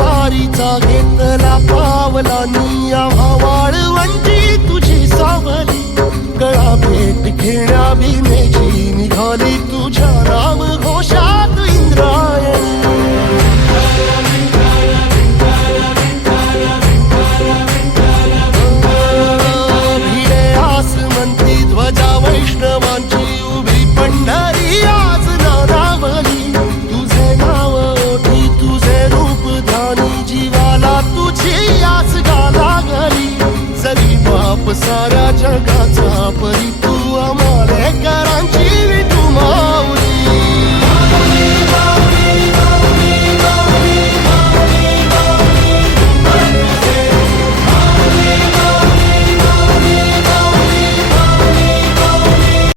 वारीचा घेतला पावलांनी आम्हा वाळवंटी तुझी सावली गळा भेट घेण्या भीमेची निघाली तुझ्या राम घोषात इंद्रायणी भिडे आसमंती ध्वजा वैष्णवांची उभी पंढरी आज नारावली तुझे नाव ओठी तुझे रूप ध्यानी जीवाला तुझी आस गा लागली जरी बाप साऱ्या जगाचा परी